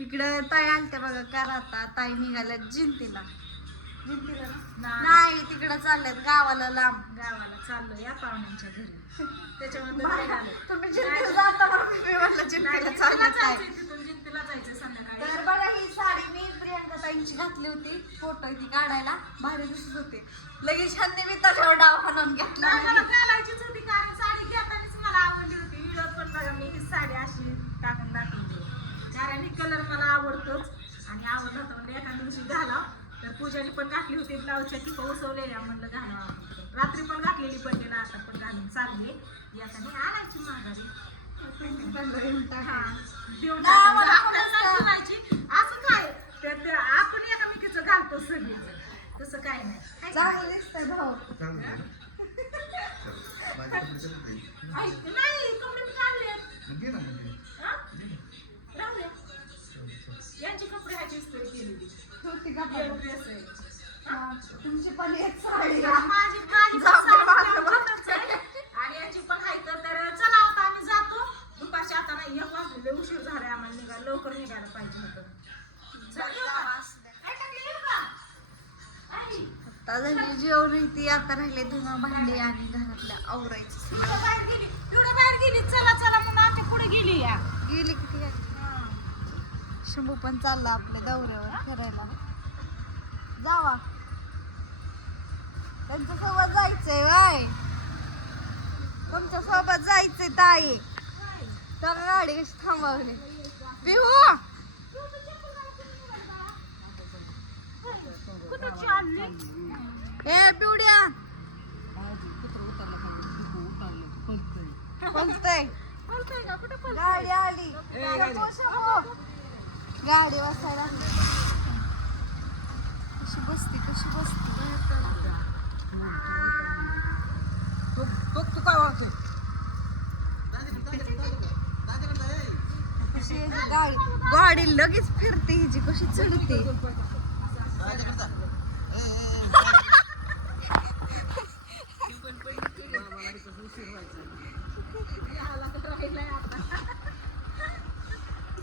इकडं ताई आलत्या बघा कराता ताई निघाल्या जिंतीला. जिंतीला ना? नाही. तिकडं चालल्यात गावाला लांब. गावाला चाललो या पाहुण्यांच्या घरी. त्याच्यामुळे तर नाही आलो. तुम्ही जिंतीला जाता म्हणून मी म्हणलं नाही, जिंतीला जिंतीला चालल्यात ताई. जायचंय तिथून जिंतीला जायचं संध्याकाळी. तर बघा ही साडी मी प्रियंका ताईंची घातली होती. फोटो ती काढायला. भारी दिसत होते. लगेच ह्यांनी मी त्याच्यावर डाव हाणून घेतला नाही, मला घालायचीच होती कारण साडी घेतानाच मला आवडली होती. व्हिडिओत पण बघा मी ही साडी अशी टाकून दाखवली. कारण ही कलर मला आवडतोच. आणि आवडला होता म्हणजे एका दिवशी घाला तर पूजाने पण घातली होती ब्लाऊजच्या टिपा उसवलेल्या म्हणलं पण. रात्री पण घातलेली बड्डेला आता पण घालून चालली यासाठी आणायची माघारी. असं काय? तर ते आपण एकामेकीचं घालतो सगळी तसं काय नाही हाय का? चांगलं दिसतंय भाऊ चांगलं आहे. चल. माझी कपडे सगळे काही. ऐक, नाही कपडे मी काढलेत. मग घे ना मग घे. हा? घे ना. राहू द्या. चल, चल. यांची कपडे ह्याची इस्त्री केलेली होती. का हे पण? dress आहे. हा, तुमची पण एक साडी माझी माझी पण साडी आहे. आणि यांची पण आहे तर तर चला आता आम्ही जातो. दुपारच्या आता नाही एक वाजले. उशीर झालाय आम्हाला निघायला. लवकर निघायला पाहिजे होतं. चल, येऊ का? काय टाकलं, येऊ का? आई, आता झाली जेवण ती आता राहिले धुणं भांडी आणि घरातल्या आवरायचं. बाहेर गेली. एवढं बाहेर गेली. चला चला म्हणून आता पुढे गेली या. गेली किती शंभू पण चालला आपल्या दौऱ्यावर फिरायला. जावा. त्यांच्यासोबत जायचंय वाय तुमच्यासोबत जायचंय ताई. तर गाडी कशी थांबवली चालली हे बोलतोय? गाडी आली. गाडी बसायला कशी बसती कशी बसती? कशी आहे गाडी? गाडी लगेच फिरते हिची कशी चढते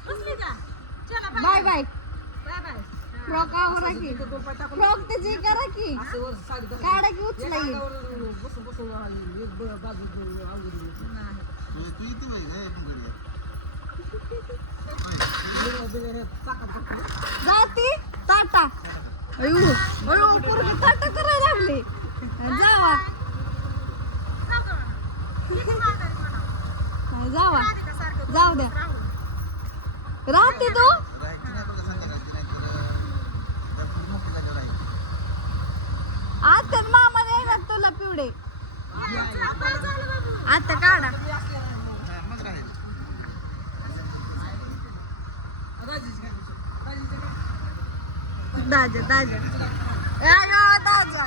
बसली का चला bye bye bye bye frock आवरा की फ्रॉक त्याची करा की काढा उचला येईल तू तू. जाती? टाटा अयो अयो पोरगी टाटा करायला लागले. जावा. जावा. जाऊ द्या. राहते तो राहायची नाही बघा संध्याकाळची नाही तर त्या पूर्ण मोकळी जागेवर राहायची. तर मामा येणार तुला पिवडे आता काढा. दाजा दाजा. दाजा.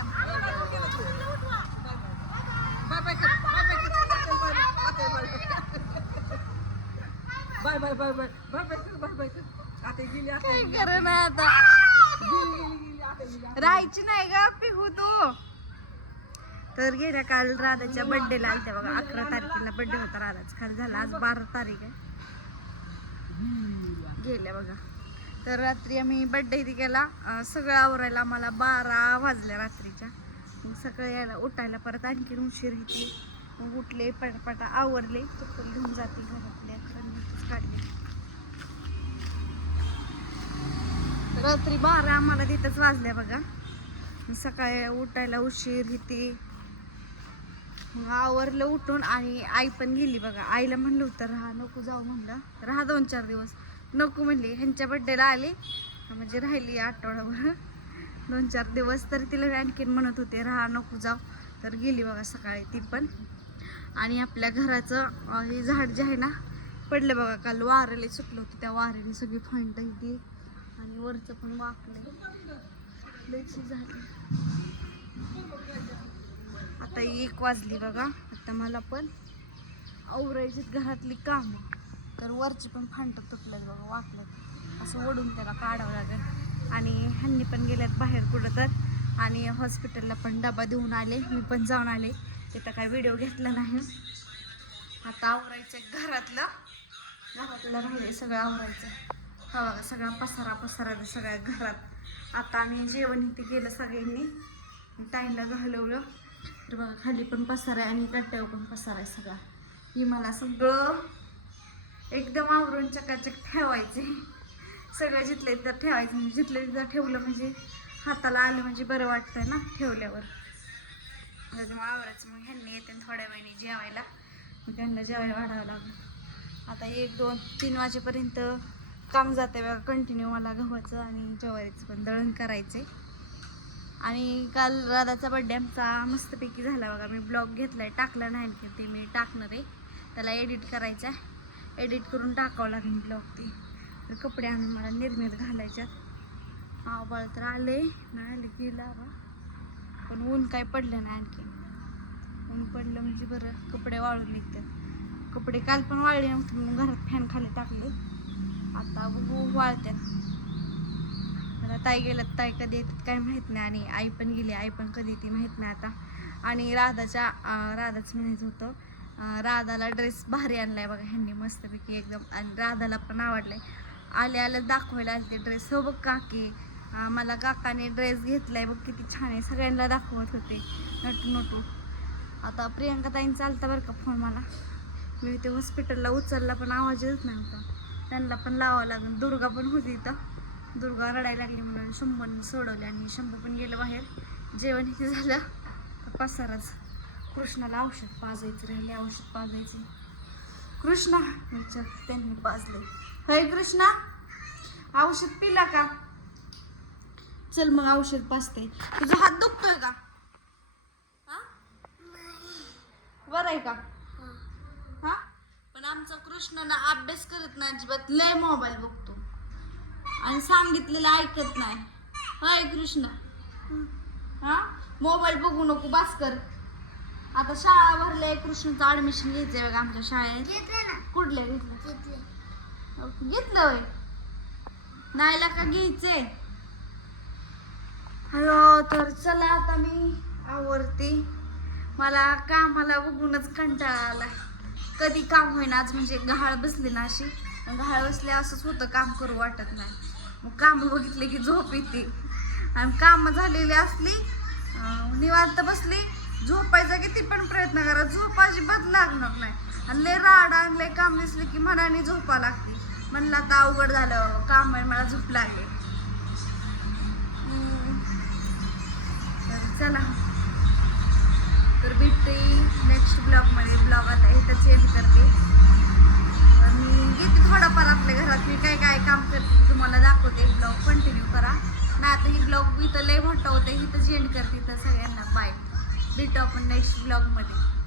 Bye bye bye bye bye bye bye bye. आता गेली आता गेली. राहायची नाही का पिहू तू. तर गेल्या काल राधाच्या बर्थडेला आलत्या बघा अकरा तारखेला बर्थडे होता राधाचा. काल झाला आज बारा तारीख आहे. गेल्या बघा. तर रात्री आम्ही बर्थडे इथे गेला. सगळं आवरायला आम्हाला बारा वाजल्या रात्रीच्या. मग सगळं यायला उठायला परत आणखी उशीर घेतली मग उठले पटापटा आवरले चप्पल घेऊन जाते घरातले. अकरा काढले. रात्री बारा आम्हाला तिथंच वाजल्या बघा. सकाळी उठायला उशीर इथे मग आवरलं उठून आणि आई पण गेली बघा. आईला म्हणलं होतं राहा नको जाऊ म्हणलं. राहा दोन चार दिवस. नको म्हणली. ह्यांच्या बड्डेला आली. म्हणजे राहिली आठवडाभर. दोन चार दिवस तर तिला आणखीन म्हणत होते राहा नको जाऊ. तर गेली बघा सकाळी ती पण. आणि आपल्या घराचं हे झाड जे आहे ना पडलं बघा. काल वारेला सुटलं होतं. त्या वारेने सगळी फांट ती. आणि वरचं पण वाकलं लयची झाली. आता एक वाजली बघा. आता मला पण आवरायची घरातली काम. तर वरची पण फांट तुटलं बघा वाकलं असं ओढून त्याला काढावं लागेल. आणि ह्यांनी पण गेल्यात बाहेर कुठं तर. आणि हॉस्पिटलला पण डबा देऊन आले. मी पण जाऊन आले. तिथं काय व्हिडिओ घेतला नाही. आता आवरायचं घरातलं घरातलं राहिले सगळं आवरायचं हा बघा सगळा पसारा पसारा सगळ्या घरात. आता आम्ही जेवण इथे केलं सगळ्यांनी. ताईला घालवलं. तर बघा खाली पण पसारा आहे आणि कट्ट्यावर पण पसारा आहे सगळा. ही मला सगळं एकदम आवरून चकाचक ठेवायचे. सगळं जिथले तर ठेवायचं म्हणजे जिथले तिथं ठेवलं म्हणजे हाताला आलं म्हणजे बरं वाटतं ना ठेवल्यावर. त्याच्यामुळे आवरायचं मग ह्यांनी येते थोड्या वेळाने जेवायला. मग त्यांना जेवायला वाढावं लागलं. आता एक दोन तीन वाजेपर्यंत काम जाते बघा कंटिन्यू मला गव्हाचं आणि ज्वारीचं पण दळण करायचे आणि काल राधाचा बड्डे आमचा मस्तपैकी झाला बघा. मी ब्लॉग घेतलाय टाकला नाही आणखी ते मी टाकणार आहे. त्याला एडिट करायचा एडिट करून टाकावं लागेल ब्लॉग ते. तर कपडे आणून मला निर्मित घालायच्यात. आबाळ तर आले नाही आले की लावा पण ऊन काय पडलं नाही आणखी. ऊन पडलं म्हणजे बरं कपडे वाळून निघतात. कपडे काल पण वाळले नव्हते म्हणून घरात फॅन खाली टाकले. आता बघू वाळतात आता ताई गेल्यात ताई कधी येतात काय माहीत नाही आणि आई पण गेली आई पण कधी येते माहीत नाही आता. आणि राधाच्या राधाच म्हणायचं होतं राधाला ड्रेस भारी आणलाय बघा ह्यांनी मस्तपैकी एकदम आणि राधाला पण आवडलाय. आले आले दाखवायला आले ते ड्रेस हो बघ काकी मला काकाने ड्रेस घेतलाय बघ किती छान आहे. सगळ्यांना दाखवत होते. नटू नटू. आता प्रियंका ताईंचा आलता बरं का फोन मला. मी ते हॉस्पिटलला उचलला पण आवाज येत नाही होता त्यांना पण लावावं लागेल. दुर्गा पण होती इथं. दुर्गा रडायला लागली म्हणून शंभरने सोडवले आणि शंभर पण गेलं बाहेर. जेवण इथे झालं. तर पसारच. कृष्णाला औषध पाजायचं राहिले औषध पाजायचे. कृष्णा विचार त्यांनी पाजले. हय कृष्णा औषध पिला का? चल मग औषध पाजते. तुझा हात दुखतोय का? बरं आहे का? आमचा कृष्ण ना अभ्यास करत नाही अजिबात. लय मोबाईल बघतो. आणि सांगितलेलं ऐकत नाही. हाय कृष्ण? हा? मोबाईल बघू नको बास कर. आता शाळा भरले कृष्णचं ऍडमिशन घ्यायचंय बघा आमच्या शाळेत. कुठले घेतलं. घेतलं होय. नाहीला का घ्यायचंय? अयो तर चला आता मी आवरते. मला कामाला बघूनच कंटाळा आला कधी काम होईना आज म्हणजे गहाळ बसली ना अशी. गहाळ बसले असंच होतं काम करू वाटत नाही. मग काम बघितले की झोप येते. आणि काम झालेली असली निवांत बसली झोपायचा किती पण प्रयत्न करा झोप अजिबात लागणार नाही. आणि लय राड आणि लय काम दिसले की मनाने झोपा लागते. म्हणलं आता अवघड झालं काम आहे मला झोप लागले. चला. तर भेटते नेक्स्ट ब्लॉगमध्ये ब्लॉग आता इथं चेंज करते. मी घेते थोडाफार आपल्या घरात. मी काय काय काम करते तुम्हाला दाखवते. ब्लॉग कंटिन्यू करा. नाही आता ही ब्लॉग इथं लय मोठं होतं. इथं चेंज करते तर सगळ्यांना. बाय भेटू आपण नेक्स्ट ब्लॉगमध्ये